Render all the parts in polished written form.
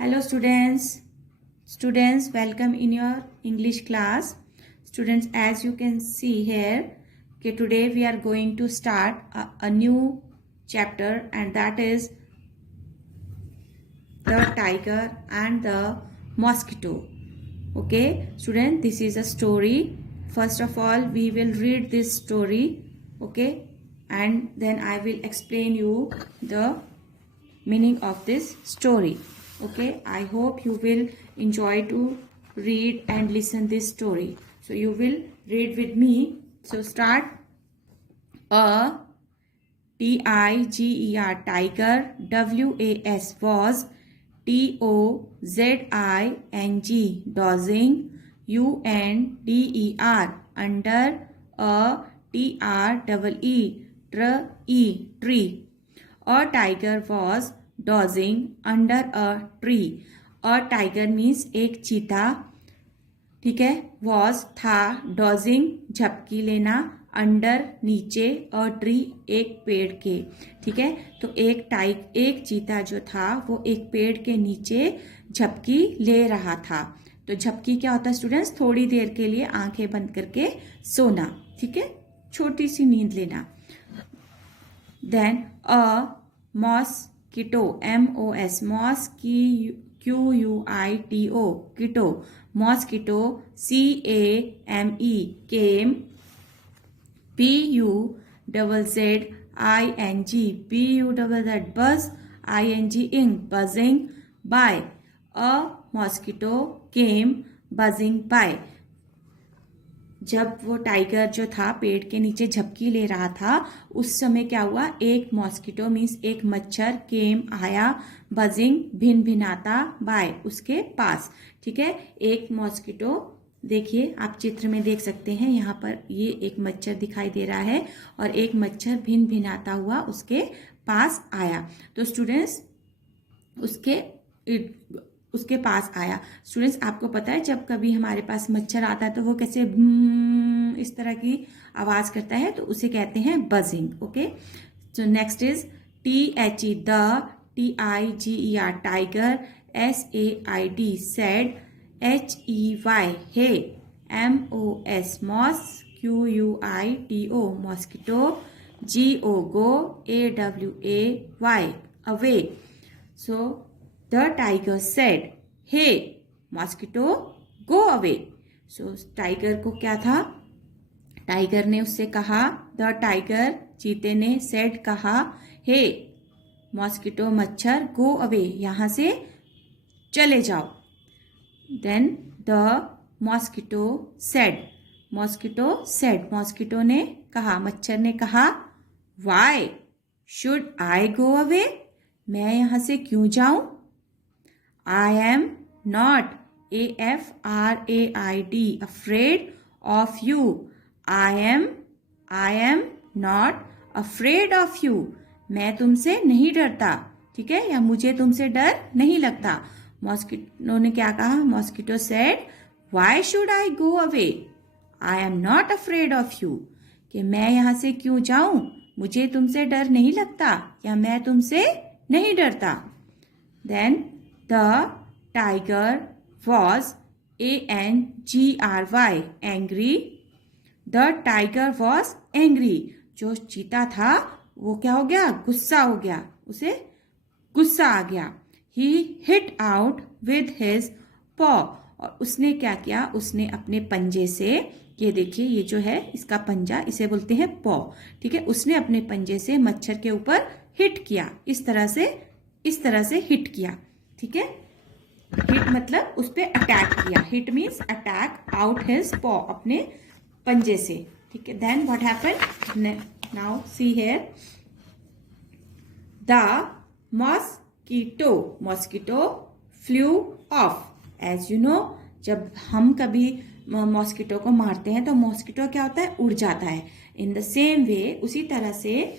Hello students, welcome in your English class. Students, as you can see here, okay, today we are going to start a new chapter, and that is the tiger and the mosquito. Okay student, this is a story. First of all, we will read this story, okay, and then I will explain you the meaning of this story. Okay, I hope you will enjoy to read and listen this story. So you will read with me. So start. A tiger, tiger. Was, dozing, dozing. Under. A tree. A tiger was dozing under a tree. A tiger means एक चीता, ठीक है. was था, dozing झपकी लेना, under नीचे, a tree एक पेड़ के, ठीक है. तो एक चीता जो था वो एक पेड़ के नीचे झपकी ले रहा था. तो झपकी क्या होता है स्टूडेंट्स? थोड़ी देर के लिए आंखें बंद करके सोना, ठीक है, छोटी सी नींद लेना. Then a mosquito, MOS, QUITO, quito, mosquito, CAME, came, BUZZING, buzz, ING, buzzing, by. A mosquito came buzzing by. जब वो टाइगर जो था पेड़ के नीचे झपकी ले रहा था, उस समय क्या हुआ? एक मॉस्किटो मीन्स एक मच्छर, केम आया, बजिंग भिन भिनाता, बाय उसके पास, ठीक है. एक मॉस्किटो, देखिए आप चित्र में देख सकते हैं, यहाँ पर ये एक मच्छर दिखाई दे रहा है और एक मच्छर भिन भिनाता हुआ उसके पास आया. तो स्टूडेंट्स उसके पास आया. स्टूडेंट्स, आपको पता है जब कभी हमारे पास मच्छर आता है तो वो कैसे इस तरह की आवाज करता है, तो उसे कहते हैं buzzing. Okay, so next is THE, the, TIGER, tiger, SAID, said, HEY, hey, MOS, mos, QUITO, mosquito, GO, go, AWAY, away. So the tiger said, hey mosquito, go away. So tiger को क्या था? Tiger ने उससे कहा, the tiger, चीते ने, said कहा, hey mosquito, मच्छर, go away, यहाँ से चले जाओ. Then the mosquito said, mosquito ने कहा, मच्छर ने कहा, why should I go away, मैं यहाँ से क्यों जाऊं? I am not, AFRAID, afraid of you. I am not afraid of you. मैं तुमसे नहीं डरता, ठीक है, या मुझे तुमसे डर नहीं लगता. मॉस्किटो ने क्या कहा? Mosquito said, why should I go away? I am not afraid of you. कि मैं यहाँ से क्यों जाऊं? मुझे तुमसे डर नहीं लगता या मैं तुमसे नहीं डरता. Then the tiger was, ANGRY, angry. The tiger was angry. जो चीता था वो क्या हो गया? गुस्सा हो गया, उसे गुस्सा आ गया. He hit out with his paw, और उसने क्या किया? उसने अपने पंजे से, ये देखिए ये जो है इसका पंजा, इसे बोलते हैं पॉ, ठीक है, उसने अपने पंजे से मच्छर के ऊपर हिट किया, इस तरह से हिट किया, ठीक है. हिट मतलब उस पे अटैक किया. Hit means attack out his paw, अपने पंजे से, ठीक है. Then what happened? Now see here, the mosquito flew off. As you know, जब हम कभी मॉस्किटो को मारते हैं तो मॉस्किटो क्या होता है? उड़ जाता है. इन द सेम वे, उसी तरह से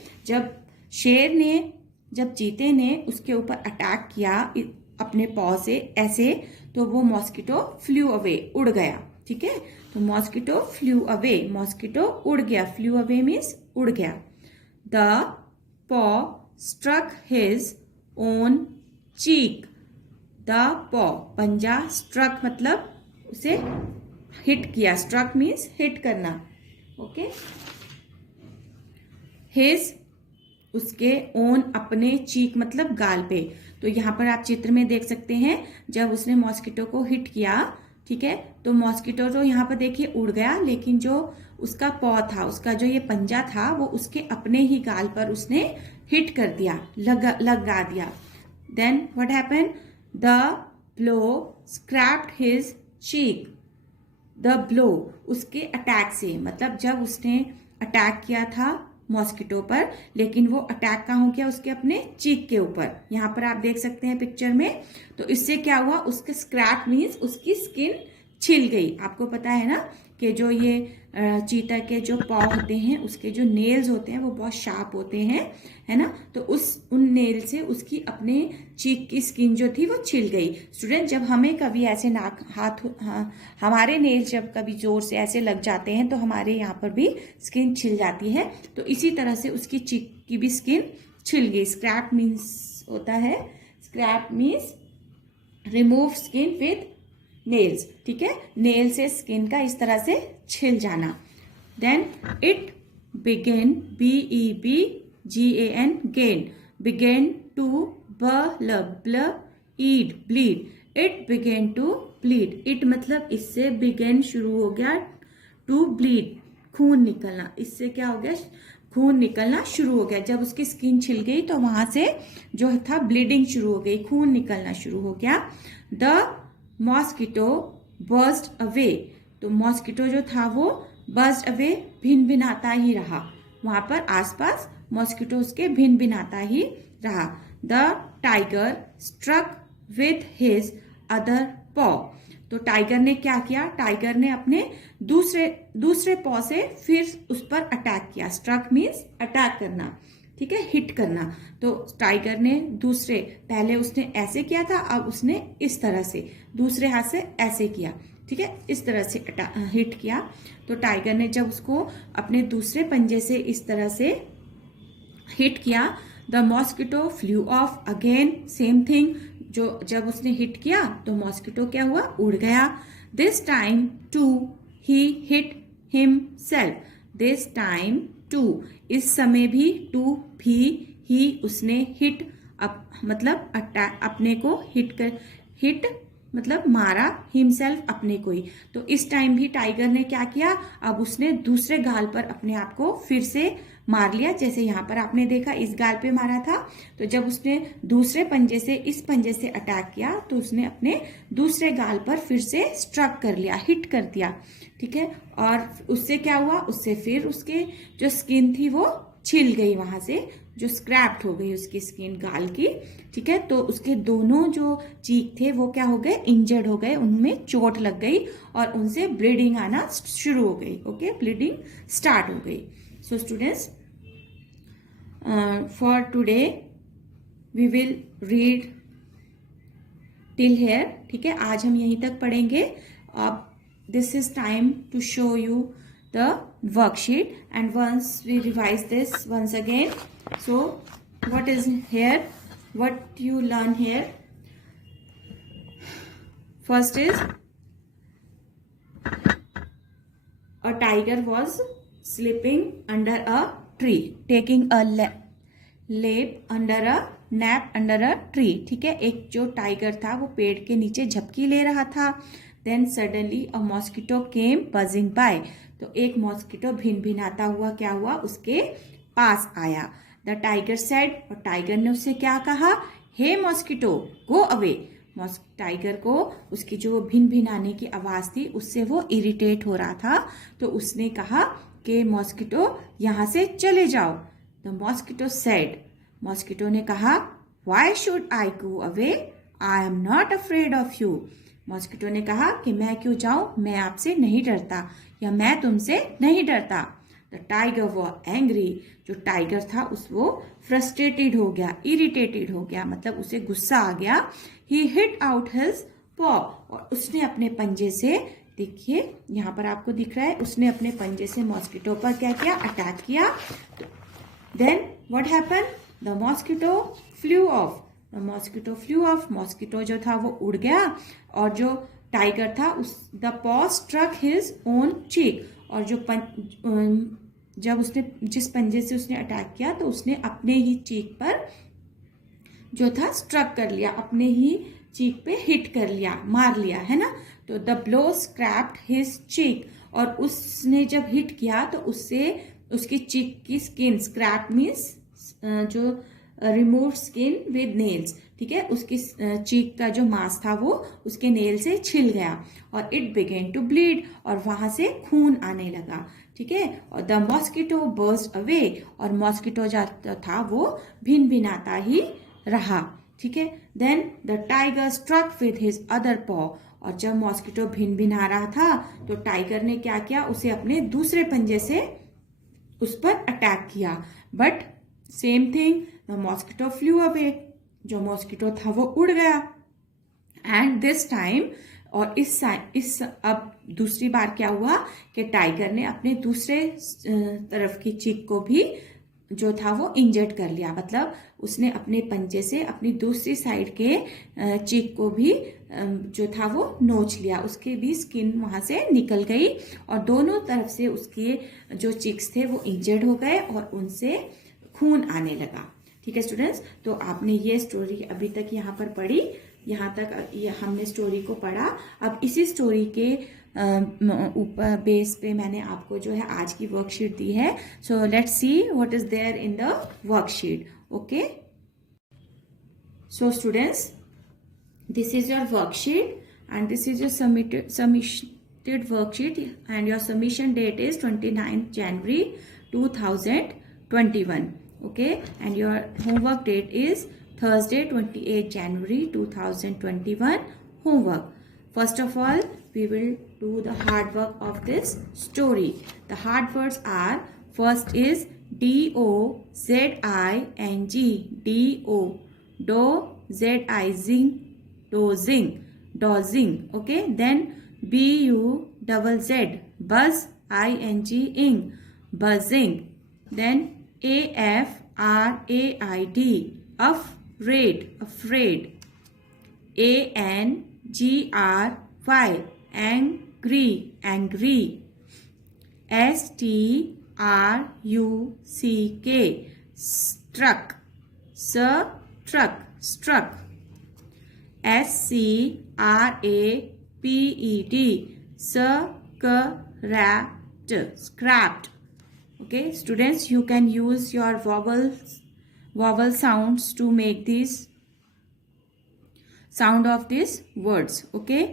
जब चीते ने उसके ऊपर अटैक किया अपने पॉ से ऐसे, तो वो मॉस्किटो फ्लू अवे, उड़ गया, ठीक है. तो मॉस्किटो फ्लू अवे, मॉस्किटो उड़ गया, फ्लू अवे मीन्स उड़ गया. The paw struck his own cheek, the paw पंजा, स्ट्रक मतलब उसे हिट किया, स्ट्रक मीन्स हिट करना, ओके। हिज उसके, ओन अपने, चीक मतलब गाल पे। तो यहाँ पर आप चित्र में देख सकते हैं जब उसने मॉस्किटो को हिट किया, ठीक है, तो मॉस्किटो तो यहाँ पर देखिए उड़ गया, लेकिन जो उसका पॉ था, उसका जो ये पंजा था, वो उसके अपने ही गाल पर उसने हिट कर दिया, लगा दिया। Then what happen, the blow scraped his cheek. The blow उसके अटैक से, मतलब जब उसने अटैक किया था मॉस्किटो पर, लेकिन वो अटैक कहाँ हो गया, उसके अपने चीक के ऊपर। यहाँ पर आप देख सकते हैं पिक्चर में। तो इससे क्या हुआ, उसके स्क्रैप मीन्स उसकी स्किन छिल गई। आपको पता है ना कि जो ये चीता के जो पॉ होते हैं, उसके जो नेल्स होते हैं वो बहुत शार्प होते हैं, है ना। तो उन नेल से उसकी अपने चीक की स्किन जो थी वो छिल गई। स्टूडेंट, जब हमें कभी ऐसे हमारे नेल जब कभी जोर से ऐसे लग जाते हैं तो हमारे यहाँ पर भी स्किन छिल जाती है। तो इसी तरह से उसकी चीक की भी स्किन छिल गई। स्क्रैप मीन्स होता है, scrap means remove skin with nails, ठीक है, नेल से स्किन का इस तरह से छिल जाना। Then it began, BEGAN, gan, began to bleed, it began to bleed. It मतलब इससे, बिगेन शुरू हो गया, टू ब्लीड खून निकलना, इससे क्या हो गया, खून निकलना शुरू हो गया। जब उसकी स्किन छिल गई तो वहां से जो था ब्लीडिंग शुरू हो गई, खून निकलना शुरू हो गया। द मॉस्किटो बर्स्ट अवे, तो मॉस्किटो जो था वो बर्स्ट अवे, भिन भिनाता ही रहा, वहां पर आसपास मॉस्किटो उसके भिन भिनाता ही रहा। The tiger struck with his other paw, तो टाइगर ने क्या किया, टाइगर ने अपने दूसरे पॉ से फिर उस पर अटैक किया। स्ट्रक मीन्स अटैक करना, ठीक है, हिट करना। तो टाइगर ने पहले उसने ऐसे किया था, अब उसने इस तरह से दूसरे हाथ से ऐसे किया, ठीक है, इस तरह से हिट किया। तो टाइगर ने जब उसको अपने दूसरे पंजे से इस तरह से हिट किया, the mosquito flew of, again same thing, जो जब उसने हिट किया तो मॉस्किटो क्या हुआ, उड़ गया। This time too he hit himself, this time too, इस समय भी, टू भी, ही उसने हिट, मतलब अपने को हिट मतलब मारा, हिमसेल्फ अपने को ही। तो इस टाइम भी टाइगर ने क्या किया, अब उसने दूसरे गाल पर अपने आप को फिर से मार लिया। जैसे यहाँ पर आपने देखा इस गाल पे मारा था, तो जब उसने दूसरे पंजे से इस पंजे से अटैक किया तो उसने अपने दूसरे गाल पर फिर से स्ट्रक कर लिया, हिट कर दिया, ठीक है। और उससे क्या हुआ, उससे फिर उसके जो स्किन थी वो छिल गई, वहां से जो स्क्रैप्ड हो गई उसकी स्किन गाल की, ठीक है। तो उसके दोनों जो चीक थे वो क्या हो गए, इंजर्ड हो गए, उनमें चोट लग गई और उनसे ब्लीडिंग आना शुरू हो गई, ओके, ब्लीडिंग स्टार्ट हो गई। So students, for today we will read till here, ठीक है, आज हम यहीं तक पढ़ेंगे। अब this is time to show you the worksheet, and once we revise this once again. So what is here, what you learn here, first is a tiger was sleeping under a tree, taking a nap under a tree, ठीक है। एक जो tiger था वो पेड़ के नीचे झपकी ले रहा था। Then suddenly a mosquito came buzzing by, तो एक मॉस्किटो भिन भिनाता हुआ क्या हुआ, उसके पास आया। The tiger said, और टाइगर ने उससे क्या कहा, हे मॉस्किटो गो अवे। टाइगर को उसकी जो भिन भिनाने की आवाज थी उससे वो इरिटेट हो रहा था, तो उसने कहा कि मॉस्किटो यहाँ से चले जाओ। The mosquito said, मॉस्किटो ने कहा, why should I go away? I am not afraid of you. Mosquito ने कहा कि मैं क्यों जाऊं, मैं आपसे नहीं डरता, या मैं तुमसे नहीं डरता। द टाइगर वॉज एंग्री, जो टाइगर था वो फ्रस्ट्रेटेड हो गया, इरिटेटेड हो गया, मतलब उसे गुस्सा आ गया। ही हिट आउट हिज पॉ, और उसने अपने पंजे से, देखिए यहाँ पर आपको दिख रहा है, उसने अपने पंजे से मॉस्किटो पर क्या किया, अटैक किया। Then what happen, the mosquito flew off, the mosquito flew off, mosquito जो था वो उड़ गया, और जो टाइगर था उस the paw struck his own चीक, और जो जब उसने जिस पंजे से उसने अटैक किया तो उसने अपने ही चीक पर जो था स्ट्रक कर लिया, अपने ही चीक पे हिट कर लिया, मार लिया, है ना। तो द ब्लो स्क्रैप्ड हिज चीक, और उसने जब हिट किया तो उससे उसकी चीक की स्किन, स्क्रैप मीन्स जो रिमूव स्किन विद नेल्स, ठीक है, उसकी चीक का जो मांस था वो उसके नेल से छिल गया, और इट बिगेन टू ब्लीड, और वहां से खून आने लगा, ठीक है। और द मॉस्किटो बर्स्ट अवे, और मॉस्किटो जो था वो भिन भिनाता ही रहा, ठीक है। Then the tiger struck with his other paw, और जब मॉस्किटो भिन भिना रहा था तो टाइगर ने क्या किया, उसे अपने दूसरे पंजे से उस पर अटैक किया, but same thing, the mosquito flu away, जो मॉस्किटो था वो उड़ गया, एंड दिस टाइम, और इस अब दूसरी बार क्या हुआ कि टाइगर ने अपने दूसरे तरफ की चीक को भी जो था वो इंजर्ड कर लिया, मतलब उसने अपने पंजे से अपनी दूसरी साइड के चीक को भी जो था वो नोच लिया, उसके भी स्किन वहां से निकल गई, और दोनों तरफ से उसके जो चीक्स थे वो इंजर्ड हो गए और उनसे खून आने लगा, ठीक है स्टूडेंट्स। तो आपने ये स्टोरी अभी तक यहाँ पर पढ़ी, यहाँ तक ये हमने स्टोरी को पढ़ा। अब इसी स्टोरी के ऊपर बेस पे मैंने आपको जो है आज की वर्कशीट दी है। So let's see what is there in the worksheet. Okay, so students, this is your worksheet and this is your submitted worksheet, and your submission date is 29th January 2021. Okay, and your homework date is Thursday 28th January 2021 homework. First of all, we will do the hard work of this story. The hard words are, first is D-O-Z-I-N-G, D-O, do, Z-I-Zing, dozing, dozing, okay. Then B-U-Z-Z, buzz, I-N-G, ing, buzzing. Then A-F-R-A-I-D, afraid, afraid. A-N-G-R-Y, angry, angry. S-T-R-U-C-K, struck, struck, struck. S-C-R-A-P-E-D, scrapped, scrapped. Okay, students, you can use your vowel sounds to make these sound of these words. Okay,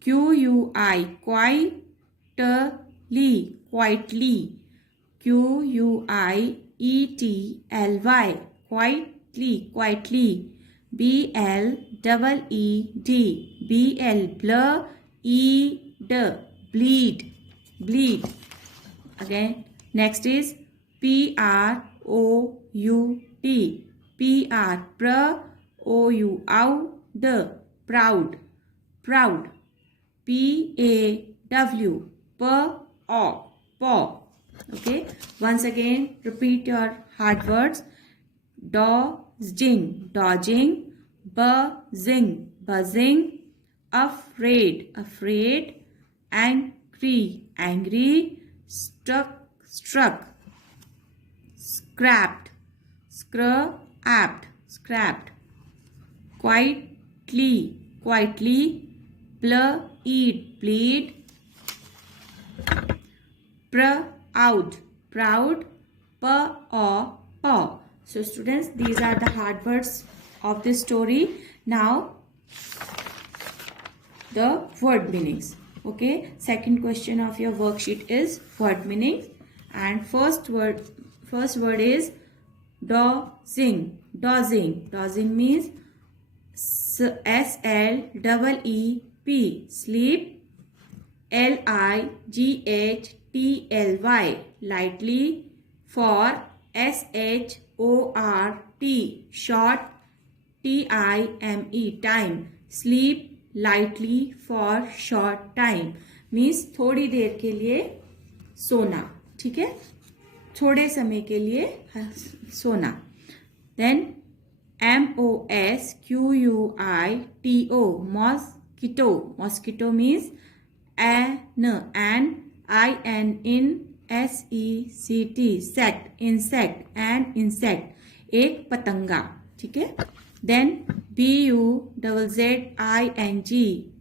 Q-U-I, quietly, quietly. Q-U-I-E-T-L-Y, quietly, quietly. B-L-E-E-D, B-L, blur, E-D, bleed, bleed. Again, next is P-R-O-U-D, P-R, P-R-O-U-D, proud, proud. P-A-W, P-O, paw. Okay, once again, repeat your hard words. Dodging, dodging. Buzzing, buzzing. Afraid, afraid. Angry, angry. Struck, struck. Scrapped, scrapped, scrapped. Quietly, quietly. Bleed, bleed. Proud, proud. Paw, paw. So students, these are the hard words of this story. Now the word meanings. Okay, second question of your worksheet is word meanings, and first word is dozing, dozing. Dozing means S-L-E-E-P, sleep. L-I-G-H-T-L-Y, lightly. For S-H-O-R-T, short. T-I-M-E, time. Sleep lightly for short time means थोड़ी देर के लिए सोना, ठीक है, थोड़े समय के लिए सोना. Then mosquito, mosquito. Mosquito means insect, insect, an insect, एक पतंगा. ठीक है. Then buzzing,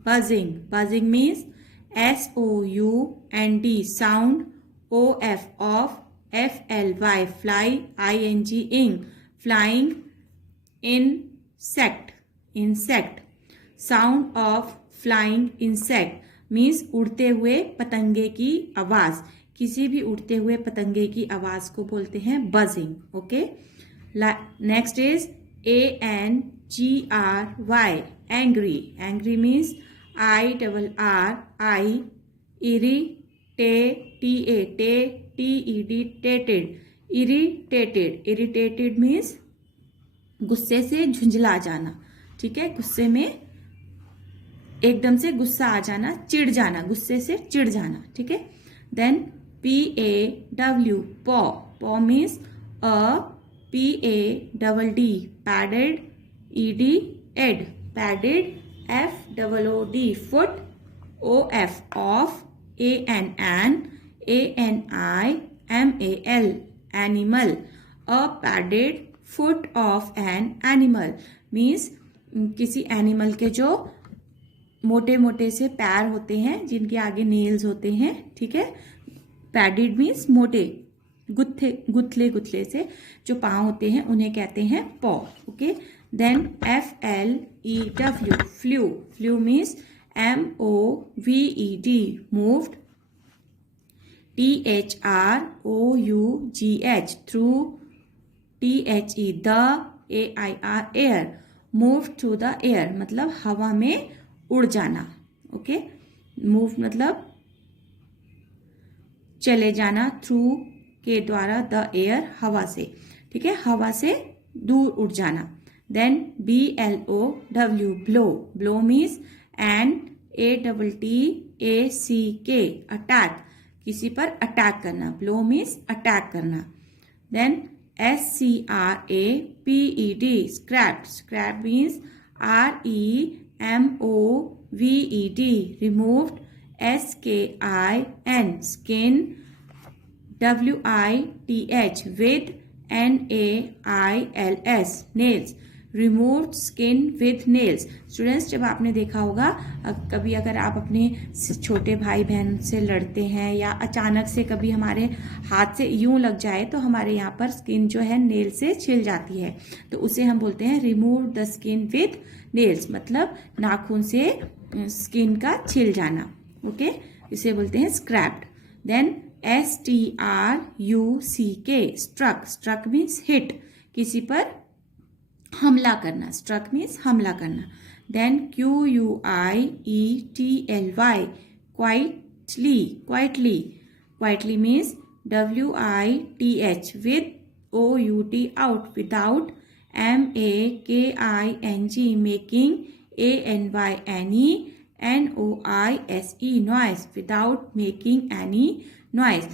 buzzing. Buzzing means sound, sound, of, fly, fly, ing, flying, insect, insect. Sound of flying insect means उड़ते हुए पतंगे की आवाज. किसी भी उड़ते हुए पतंगे की आवाज को बोलते हैं buzzing. Okay. Next is angry. Angry. Angry means IRRI, irritated. Irritated means गुस्से से झुंझला जाना. ठीक है. गुस्से में एकदम से गुस्सा आ जाना, चिढ़ जाना, गुस्से से चिढ़ जाना. ठीक है. Then PAW, paw means PADD, padded, ed, padded, FOOD, foot, OF, off, ANIMAL, animal. A padded foot of an animal means किसी एनिमल के जो मोटे मोटे से पैर होते हैं जिनके आगे नेल्स होते हैं. ठीक है. पैडेड मीन्स मोटे, गुथले से जो पाँव होते हैं उन्हें कहते हैं paw. Okay. Then FLEW, flew. Flew means MOVED, moved. THROUGH, through. THE, the. AIR, air, move through the air मतलब हवा में उड़ जाना. ओके. मूव मतलब चले जाना, थ्रू के द्वारा, द एयर हवा से. ठीक है. हवा से दूर उड़ जाना. Then BLOW, blow. Blow means ATTACK, attack, किसी पर अटैक करना. ब्लो मीन्स अटैक करना. Then SCRAPED, scrape. Scrape means REMOVED, removed. SKIN, skin. WITH, with. NAILS, nails, removed skin with nails. Students, जब आपने देखा होगा कभी अगर आप अपने छोटे भाई बहन से लड़ते हैं या अचानक से कभी हमारे हाथ से यूं लग जाए तो हमारे यहाँ पर स्किन जो है नेल से छिल जाती है, तो उसे हम बोलते हैं remove the skin with nails, मतलब नाखून से स्किन का छिल जाना. ओके. इसे बोलते हैं scraped. Then STRUCK, struck. Struck means hit, किसी पर हमला करना. स्ट्रक मीन्स हमला करना. Then QUIETLY, quietly. Quietly. Quietly means WITH, with. OUT, out, without. MAKING, making. ANY, NOISE, noise, without making any noise.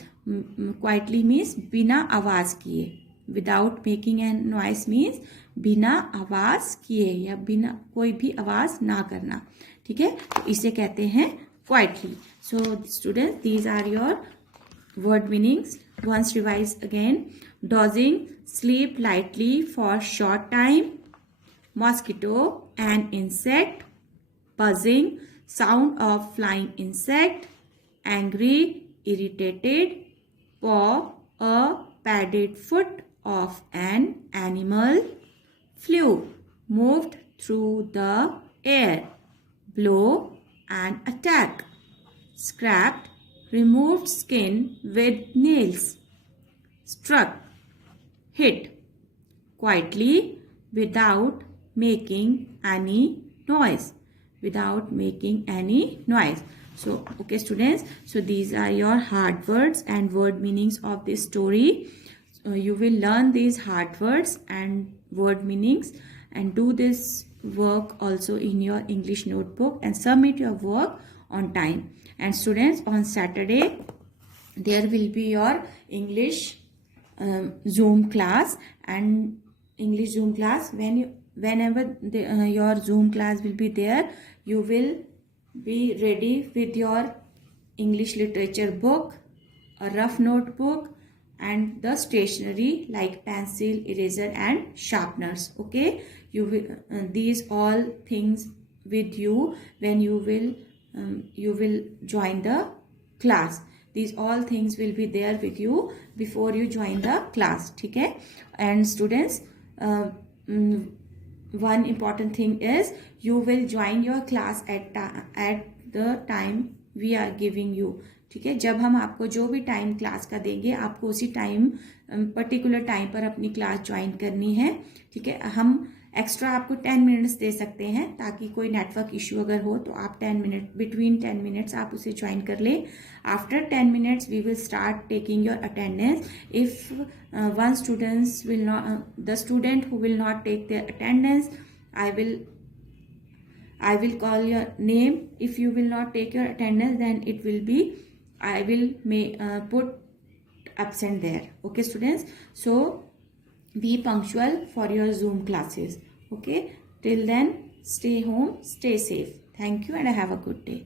Quietly means बिना आवाज किए. Without making an noise means बिना आवाज किए या बिना कोई भी आवाज ना करना. ठीक है. तो इसे कहते हैं quietly. So students, these are your word meanings. Once revise again. Dozing, sleep lightly for short time. Mosquito, an insect. Buzzing, sound of flying insect. Angry, irritated. Paw, a padded foot of an animal. Flew, moved through the air. Blow, an attack. Scrapped, removed skin with nails. Struck, hit. Quietly, without making any noise. Without making any noise. So, okay students, so these are your hard words and word meanings of this story. You will learn these hard words and word meanings and do this work also in your English notebook and submit your work on time. And students, on Saturday there will be your English Zoom class, and English Zoom class. Whenever your Zoom class will be there, you will be ready with your English literature book, a rough notebook, and the stationery like pencil, eraser, and sharpeners. Okay, you will these all things with you when you will join the class. These all things will be there with you before you join the class. ठीक है? And students, one important thing is you will join your class at the time we are giving you. ठीक है, जब हम आपको जो भी time class का देंगे आपको उसी टाइम पर्टिकुलर टाइम पर अपनी क्लास ज्वाइन करनी है. ठीक है, हम एक्स्ट्रा आपको 10 मिनट्स दे सकते हैं ताकि कोई नेटवर्क इशू अगर हो तो आप 10 मिनट बिटवीन 10 मिनट्स आप उसे ज्वाइन कर लें. After 10 minutes we will start taking your attendance. If one students will not the student who will not take their attendance, I will call your name. If you will not take your attendance, then it will be I will put absent there. Okay, students. So be punctual for your Zoom classes. Okay. Till then, stay home, stay safe. Thank you, and have a good day.